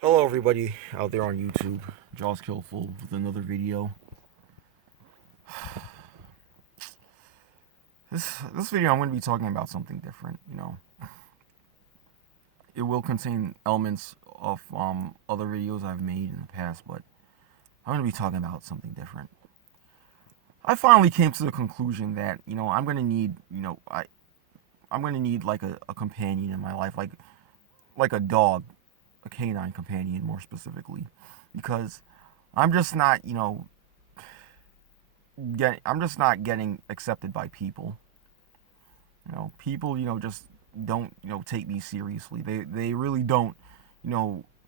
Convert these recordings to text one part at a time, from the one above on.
Hello everybody out there on YouTube. Jaws Killful with another video. This video I'm going to be talking about something different. It will contain elements of other videos I've made in the past, but I'm going to be talking about something different. I finally came to the conclusion that I'm going to need I'm going to need like a companion in my life, like a dog, a canine companion more specifically, because I'm just not I'm just not getting accepted by people. People just don't take me seriously. They really don't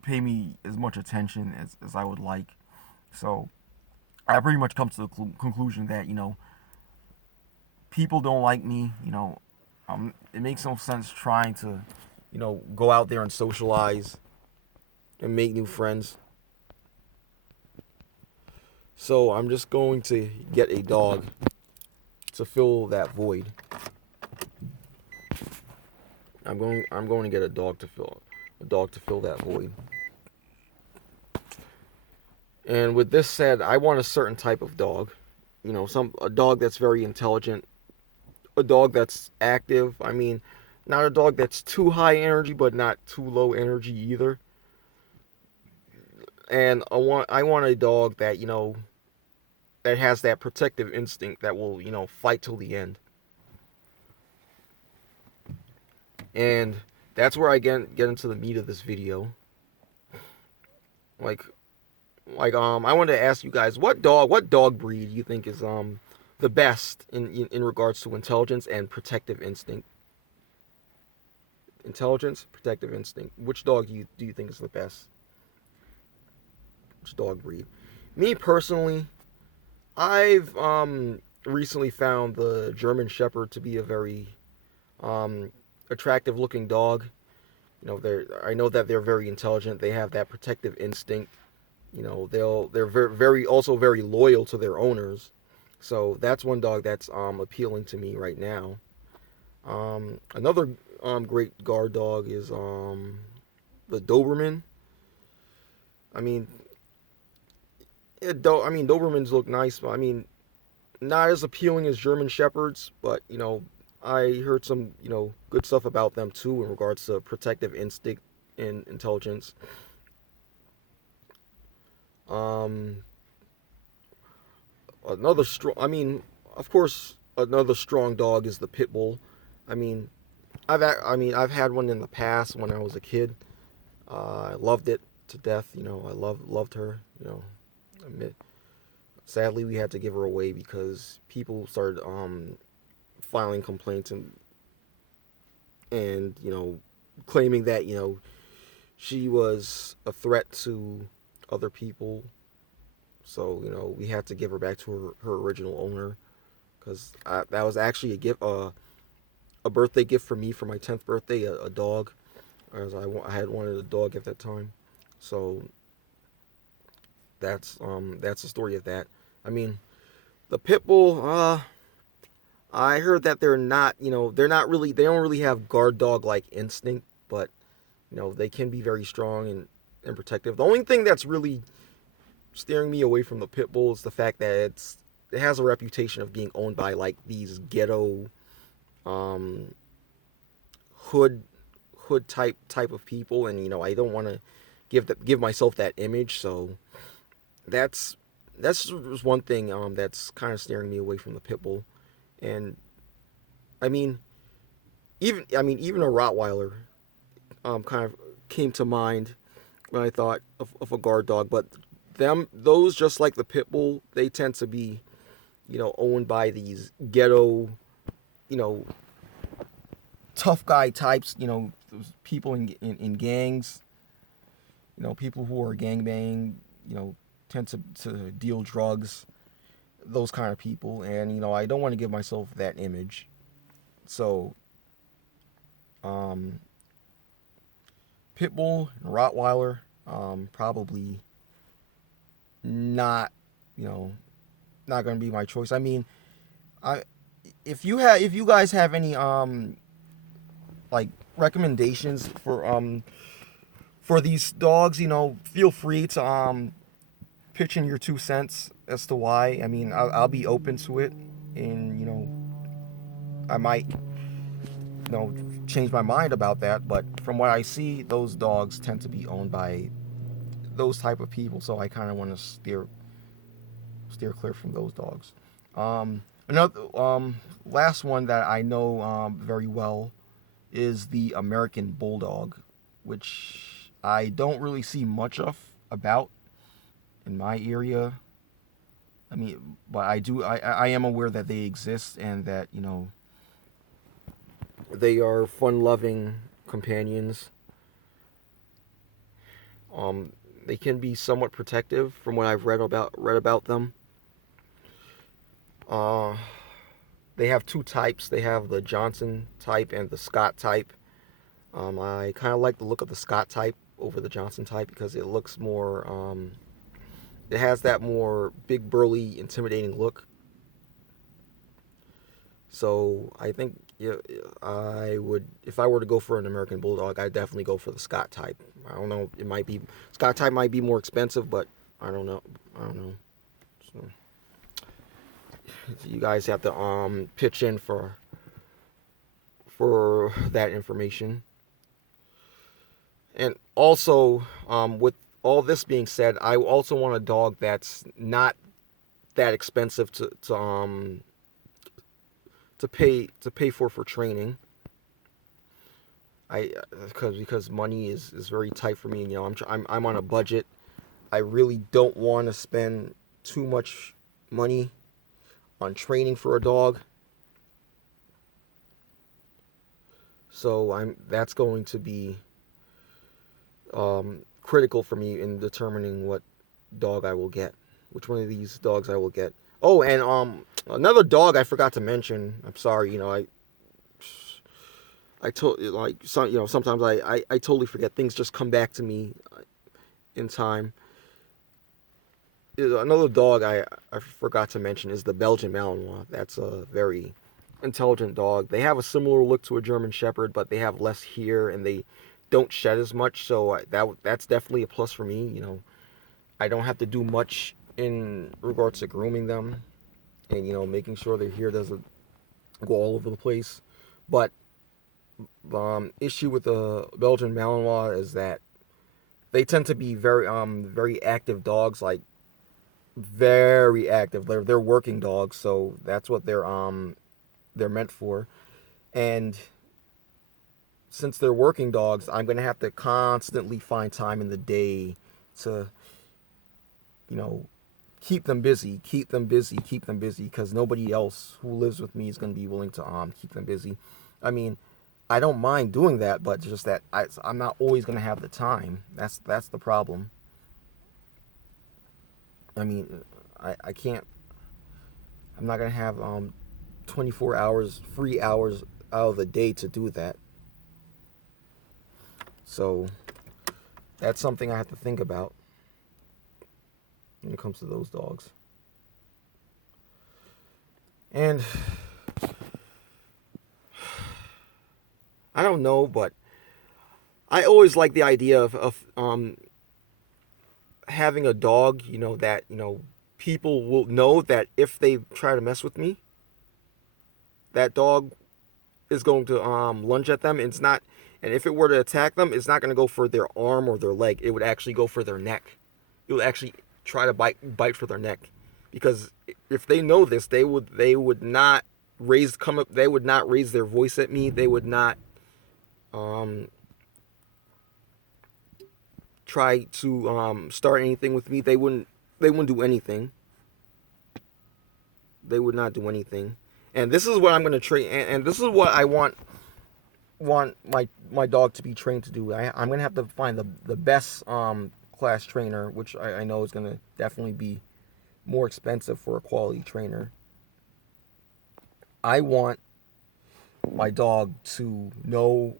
pay me as much attention as I would like. So I pretty much come to the conclusion that people don't like me. It makes no sense trying to go out there and socialize and make new friends. So I'm just going to get a dog to fill that void. I'm going to get a dog to fill that void. And with this said, I want a certain type of dog. A dog that's very intelligent, a dog that's active. I mean, not a dog that's too high energy but not too low energy either. And I want a dog that, that has that protective instinct that will, fight till the end. And that's where I get into the meat of this video. I wanted to ask you guys, what dog breed you think is the best in regards to intelligence and protective instinct? Intelligence, protective instinct. Which dog do you think is the best? Which dog breed? Me personally, I've recently found the German Shepherd to be a very attractive looking dog. I know that they're very intelligent. They have that protective instinct. They're very also very loyal to their owners. So that's one dog that's appealing to me right now. Another great guard dog is the Doberman. I mean, Dobermans look nice, but I mean, not as appealing as German Shepherds. But I heard some good stuff about them too in regards to protective instinct and intelligence. Another strong. Of course, another strong dog is the pit bull. I mean, I've had one in the past when I was a kid. I loved it to death. I loved her. Admit, sadly, we had to give her away because people started filing complaints and claiming that she was a threat to other people. So we had to give her back to her original owner because that was actually a gift, a birthday gift for me for my 10th birthday, a dog, as I had wanted a dog at that time. So that's the story of that. I mean, the pit bull. I heard that they're not they don't really have guard dog like instinct, but they can be very strong and protective. The only thing that's really steering me away from the pit bull is the fact that it has a reputation of being owned by like these ghetto hood type of people, and I don't want to give myself that image. So that's just one thing that's kind of steering me away from the pit bull. And I mean even a Rottweiler kind of came to mind when I thought of a guard dog, but those, just like the pit bull, they tend to be owned by these ghetto tough guy types, those people in gangs, people who are gangbang, tend to deal drugs, those kind of people. And I don't want to give myself that image. So pit bull and Rottweiler, probably not not going to be my choice. I mean, if you guys have any like recommendations for these dogs, feel free to pitch in your 2 cents as to why. I mean, I'll be open to it, and I might change my mind about that. But from what I see, those dogs tend to be owned by those type of people, so I kind of want to steer clear from those dogs. Another last one that I know very well is the American Bulldog, which I don't really see much of about in my area. I mean, but I do. I am aware that they exist and that they are fun-loving companions. Um, they can be somewhat protective, from what I've read about them. Uh, they have two types. They have the Johnson type and the Scott type. I kind of like the look of the Scott type over the Johnson type because it looks more. It has that more big, burly, intimidating look. So I think, yeah, I would, if I were to go for an American Bulldog, I'd definitely go for the Scott type. I don't know. It might be Scott type might be more expensive, but I don't know. I don't know. So you guys have to pitch in for that information. And also, with all this being said, I also want a dog that's not that expensive to pay for training. I because money is very tight for me. I'm on a budget. I really don't want to spend too much money on training for a dog. So that's going to be critical for me in determining what dog I will get, which one of these dogs I will get. Oh, and another dog I forgot to mention. I'm sorry, I told like some sometimes I totally forget, things just come back to me in time. Another dog I forgot to mention is the Belgian Malinois. That's a very intelligent dog. They have a similar look to a German Shepherd, but they have less hair and they don't shed as much. So that's definitely a plus for me. I don't have to do much in regards to grooming them and making sure their hair doesn't go all over the place. But issue with the Belgian Malinois is that they tend to be very active dogs, like very active. They're working dogs, so that's what they're meant for. And since they're working dogs, I'm gonna have to constantly find time in the day to you know keep them busy, because nobody else who lives with me is gonna be willing to keep them busy. I mean, I don't mind doing that, but just that I'm not always gonna have the time. That's the problem. I mean, I can't. I'm not gonna have 24 hours, free hours out of the day to do that. So that's something I have to think about when it comes to those dogs. And I don't know, but I always like the idea of having a dog, that, people will know that if they try to mess with me, that dog is going to lunge at them. And if it were to attack them, it's not going to go for their arm or their leg. It would actually go for their neck. It would actually try to bite for their neck, because if they know this, they would not raise their voice at me. They would not um, try to start anything with me. They wouldn't do anything. They would not do anything. And this is what I'm going to train. And this is what I want my dog to be trained to do. I'm going to have to find the best class trainer, which I know is going to definitely be more expensive for a quality trainer. I want my dog to know,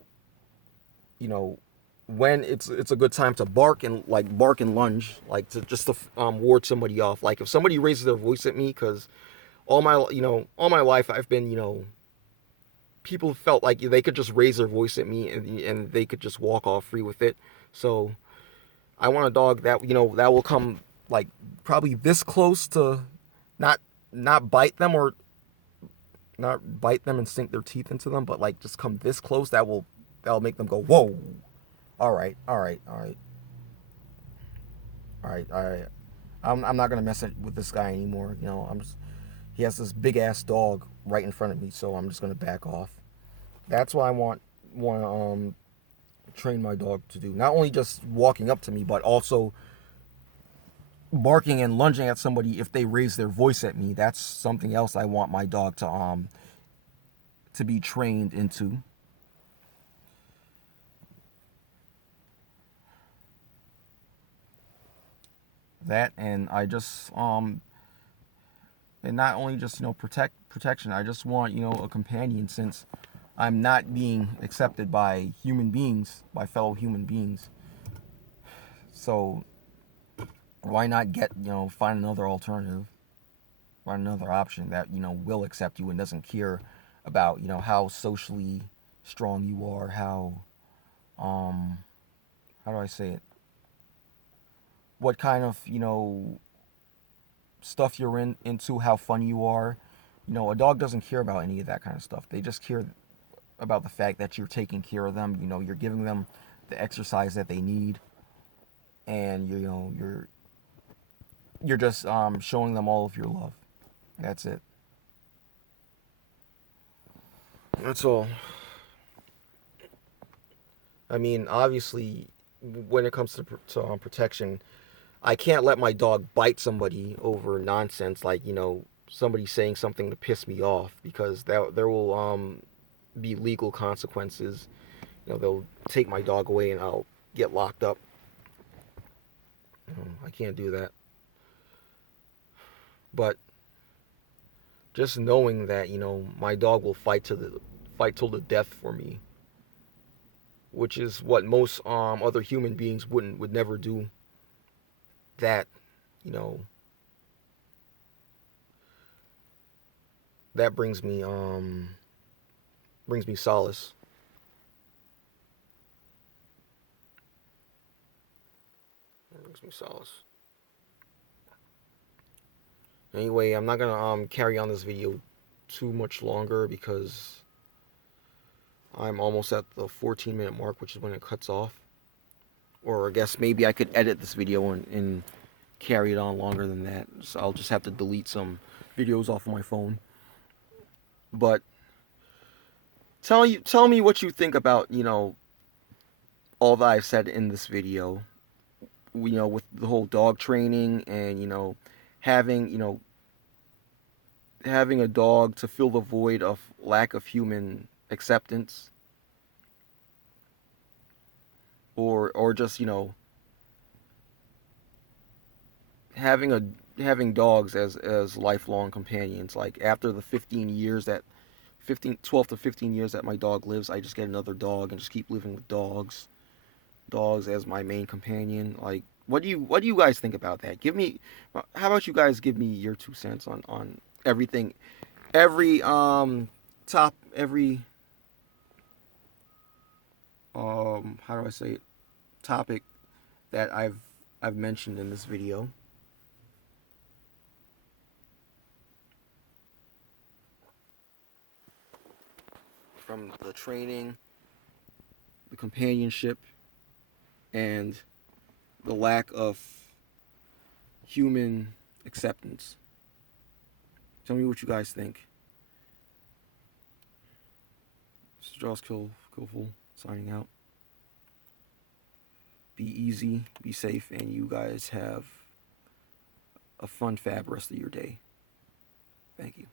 when it's a good time to bark and lunge, like to just to ward somebody off. Like if somebody raises their voice at me, because all my life I've been, people felt like they could just raise their voice at me and they could just walk off free with it. So I want a dog that that will come like probably this close to not not bite them or not bite them and sink their teeth into them, but like just come this close that'll make them go whoa. All right, all right, all right, all right, all right. I'm not gonna mess with this guy anymore. He has this big ass dog right in front of me, so I'm just gonna back off. That's what I want to train my dog to do. Not only just walking up to me, but also barking and lunging at somebody if they raise their voice at me. That's something else I want my dog to be trained into. That and I just and not only just protection. I just want a companion since I'm not being accepted by human beings, by fellow human beings. So why not get find another alternative, find another option that will accept you and doesn't care about how socially strong you are, um how do I say it, what kind of stuff you're into, how funny you are. A dog doesn't care about any of that kind of stuff. They just care about the fact that you're taking care of them. You're giving them the exercise that they need, and you're just showing them all of your love. That's it. That's all. I mean, obviously, when it comes to protection, I can't let my dog bite somebody over nonsense, like somebody saying something to piss me off, because that there will be legal consequences. They'll take my dog away and I'll get locked up. I can't do that. But just knowing that my dog will fight till the death for me, which is what most other human beings would never do. That you know that brings me solace. That brings me solace. Anyway, I'm not gonna carry on this video too much longer because I'm almost at the 14-minute mark, which is when it cuts off. Or I guess maybe I could edit this video and carry it on longer than that. So I'll just have to delete some videos off of my phone. But tell me what you think about all that I've said in this video. With the whole dog training and having having a dog to fill the void of lack of human acceptance, or just having a having dogs as lifelong companions. Like after the 15 years that 12 to 15 years that my dog lives, I just get another dog and just keep living with dogs as my main companion. Like what do you guys think about that? How about you guys give me your 2 cents on everything, every top every how do I say it, topic that I've mentioned in this video. From the training, the companionship, and the lack of human acceptance. Tell me what you guys think. This is Jaws Killful signing out. Be easy, be safe, and you guys have a fun, fab rest of your day. Thank you.